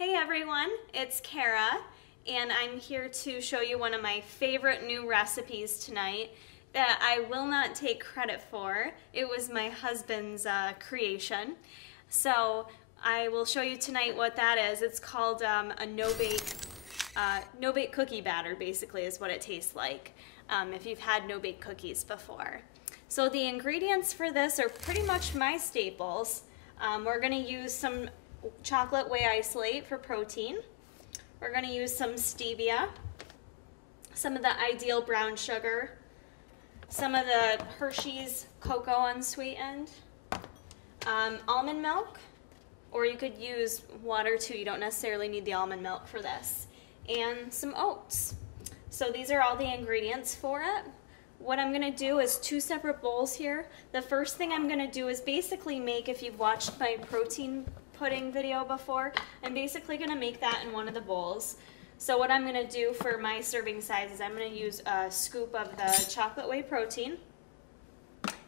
Hey everyone, it's Kara, and I'm here to show you one of my favorite new recipes tonight that I will not take credit for. It was my husband's creation. So I will show you tonight what that is. It's called a no-bake cookie batter, basically, is what it tastes like if you've had no-bake cookies before. So the ingredients for this are pretty much my staples. We're going to use some chocolate whey isolate for protein. We're going to use some stevia, some of the ideal brown sugar, some of the Hershey's cocoa unsweetened, almond milk, or you could use water too. You don't necessarily need the almond milk for this, and some oats. So these are all the ingredients for it. What I'm going to do is two separate bowls here. The first thing I'm going to do is basically make, if you've watched my protein pudding video before, I'm basically going to make that in one of the bowls. So what I'm going to do for my serving size is I'm going to use a scoop of the chocolate whey protein,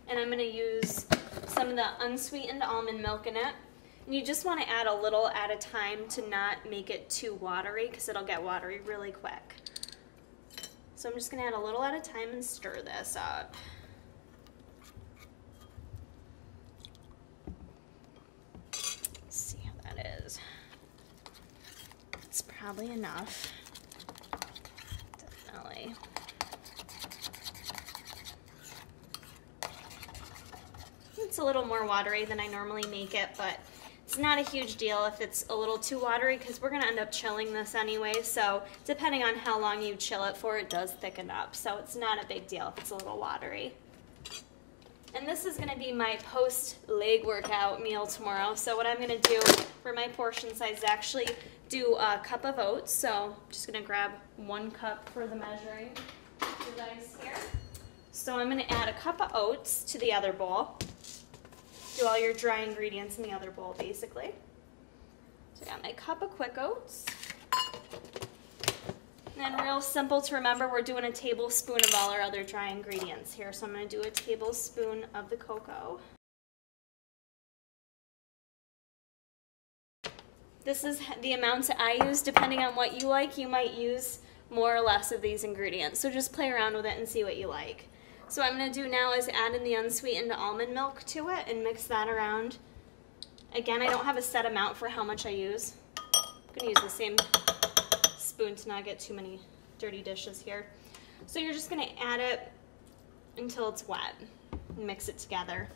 and I'm going to use some of the unsweetened almond milk in it. And you just want to add a little at a time to not make it too watery, because it'll get watery really quick. So I'm just going to add a little at a time and stir this up. Probably enough. Definitely. It's a little more watery than I normally make it, but it's not a huge deal if it's a little too watery, because we're going to end up chilling this anyway, so depending on how long you chill it for, it does thicken up, so it's not a big deal if it's a little watery. And this is going to be my post-leg workout meal tomorrow, so what I'm going to do for my portion size is actually do a cup of oats. So I'm just going to grab 1 cup for the measuring device here. So I'm going to add a cup of oats to the other bowl. Do all your dry ingredients in the other bowl, basically. So I got my cup of quick oats. And then real simple to remember, we're doing a tablespoon of all our other dry ingredients here. So I'm going to do a tablespoon of the cocoa. This is the amounts that I use. Depending on what you like, you might use more or less of these ingredients. So just play around with it and see what you like. So what I'm going to do now is add in the unsweetened almond milk to it and mix that around. Again, I don't have a set amount for how much I use. I'm going to use the same spoon to not get too many dirty dishes here. So you're just going to add it until it's wet and mix it together.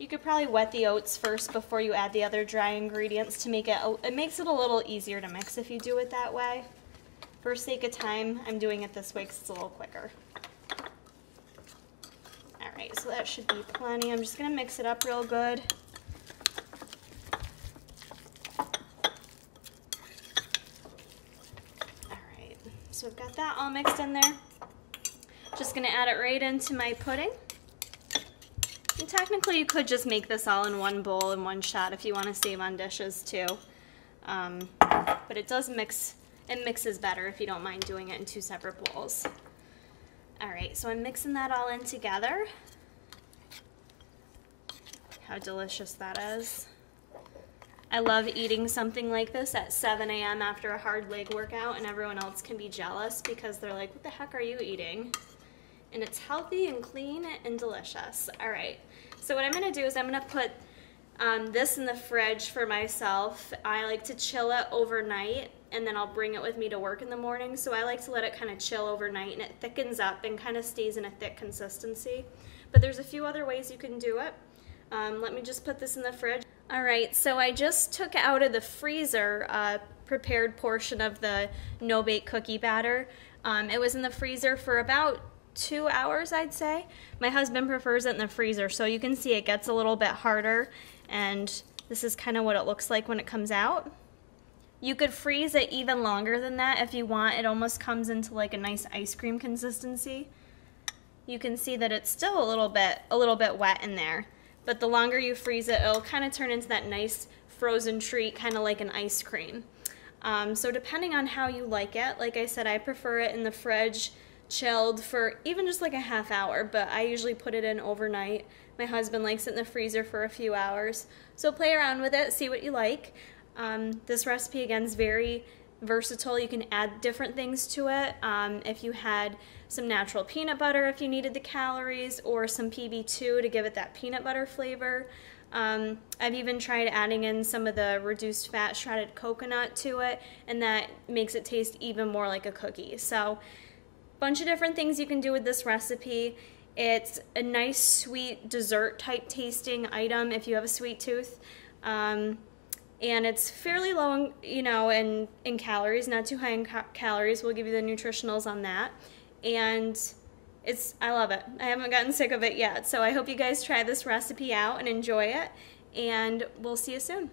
You could probably wet the oats first before you add the other dry ingredients to make it makes it a little easier to mix if you do it that way. For sake of time, I'm doing it this way because it's a little quicker. Alright, so that should be plenty. I'm just going to mix it up real good. Alright, so I've got that all mixed in there. Just going to add it right into my pudding. And technically you could just make this all in one bowl in one shot if you want to save on dishes too. But it does mix, it mixes better if you don't mind doing it in 2 separate bowls. Alright, so I'm mixing that all in together. How delicious that is. I love eating something like this at 7 a.m. after a hard leg workout, and everyone else can be jealous because they're like, what the heck are you eating? And it's healthy and clean and delicious. Alright, so what I'm going to do is I'm going to put this in the fridge for myself. I like to chill it overnight, and then I'll bring it with me to work in the morning. So I like to let it kind of chill overnight, and it thickens up and kind of stays in a thick consistency. But there's a few other ways you can do it. Let me just put this in the fridge. Alright, so I just took out of the freezer a prepared portion of the no-bake cookie batter. It was in the freezer for about 2 hours, I'd say. My husband prefers it in the freezer, so you can see it gets a little bit harder, and this is kind of what it looks like when it comes out. You could freeze it even longer than that if you want. It almost comes into like a nice ice cream consistency. You can see that it's still a little bit wet in there, but the longer you freeze it, it'll kind of turn into that nice frozen treat, kind of like an ice cream. So depending on how you like it, like I said, I prefer it in the fridge, chilled for even just like a half hour, but I usually put it in overnight. My husband likes it in the freezer for a few hours. So play around with it, see what you like. This recipe, again, is very versatile. You can add different things to it. If you had some natural peanut butter if you needed the calories, or some PB2 to give it that peanut butter flavor. I've even tried adding in some of the reduced fat shredded coconut to it, and that makes it taste even more like a cookie. So, bunch of different things you can do with this recipe. It's a nice sweet dessert type tasting item if you have a sweet tooth. And it's fairly low in calories, not too high in calories. We'll give you the nutritionals on that. And I love it. I haven't gotten sick of it yet. So I hope you guys try this recipe out and enjoy it. And we'll see you soon.